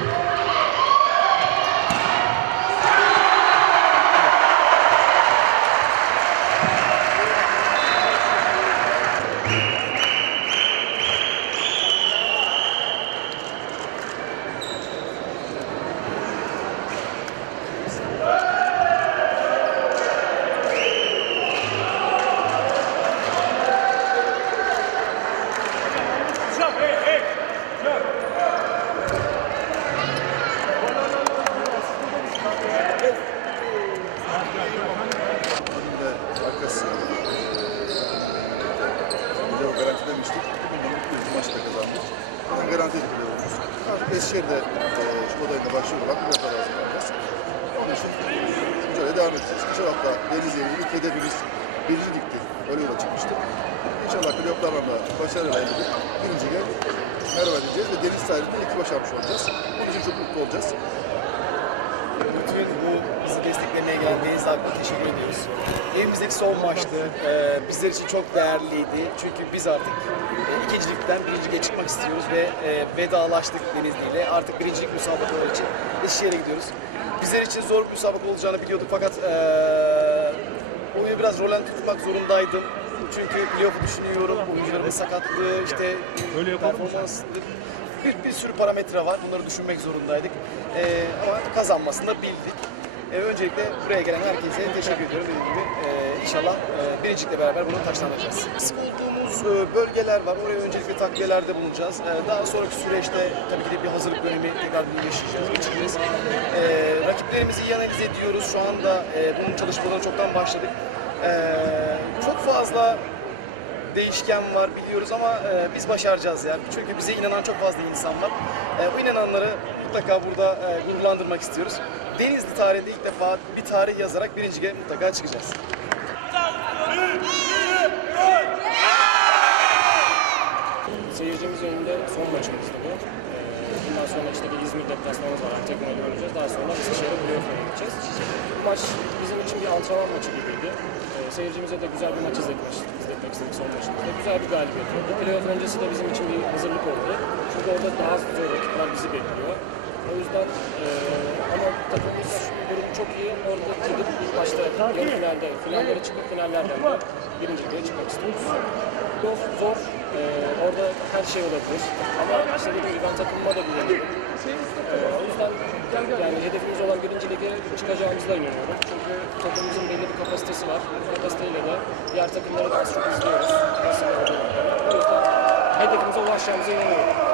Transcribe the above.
ve arkası. Bir de o garanti demiştik. Bundan mutluyuz. Bu maçı da kazandık. Artık Eskişehir'de e, Şubat ayında başlıyoruz. Hakkı biraz daha hazırlanacağız. Onun için mücadele devam edeceğiz. Geçen hafta Denizli'ye ilk hedefimiz birinci ligdi. Öyle yola çıkmıştık. İnşallah playoff'larla da başarıyla ilgili birinci gel merhaba diyeceğiz ve deniz sahilinde iki başarmış olacağız. Onun için çok mutlu olacağız. Bütün bu Deniz Akbağ'a teşekkür ediyoruz. Evimizdeki son maçtı. Ee, bizler için çok değerliydi. Çünkü biz artık e, ikincilikten birinciliğe çıkmak istiyoruz ve e, vedalaştık Denizli ile. Artık birincilik müsabakaları için Eskişehir'e gidiyoruz. Bizler için zor bir müsabaka olacağını biliyorduk fakat e, oyunu biraz rolen tutmak zorundaydım. Çünkü playoff'u düşünüyorum, oyuncuların sakatlığı, işte performansıdır. Bir, bir sürü parametre var. Bunları düşünmek zorundaydık. Ee, ama kazanmasını da bildik. Ee, öncelikle buraya gelen herkese teşekkür ediyorum. Dediğim gibi e, inşallah e, birincilikle beraber bunu taşlandıracağız. Sık olduğumuz e, bölgeler var. Oraya öncelikle takviyelerde bulunacağız. E, daha sonraki süreçte tabii ki de bir hazırlık dönemi tekrar bir yaşayacağız. E, rakiplerimizi iyi analiz ediyoruz. Şu anda e, bunun çalışmalarına çoktan başladık. E, çok fazla değişken var biliyoruz ama e, biz başaracağız ya. Çünkü bize inanan çok fazla insan var. E, bu inananları mutlaka burada e, gururlandırmak istiyoruz. Denizli tarihinde ilk defa bir tarih yazarak birinci lige mutlaka çıkacağız. Seyircimiz önünde son maçımızdı bu. Ee, Bundan sonra işte bir İzmir deplasmanımız var. Maçı oynayacağız. Daha sonra Eskişehir'e playoff'a gideceğiz. Bu maç bizim için bir antrenman maçı gibiydi. Ee, Seyircimize de güzel bir maç izletmek, izletmek istedik son maçımızda. Güzel bir galibiyet oldu. Playoff öncesi de bizim için bir hazırlık oldu. Çünkü orada daha zor rakipler bizi bekliyor. O yüzden eee ama takımımız durumu çok iyi. Orada gidip ilk başta yarı finalde, finallere çıkıp finallerden de birinciliğe çıkmak istiyoruz. Playoff zor. Eee, orada her şey olabilir. Ama işte dediğim gibi ben takımıma da güveniyorum. Eee, o yüzden yani hedefimiz olan birinci lige çıkacağımıza inanıyorum. Çünkü bir kapasitesi var. Bu kapasiteyle de diğer takımları da az çok izliyoruz. Hedefimize ulaşacağımıza inanıyorum.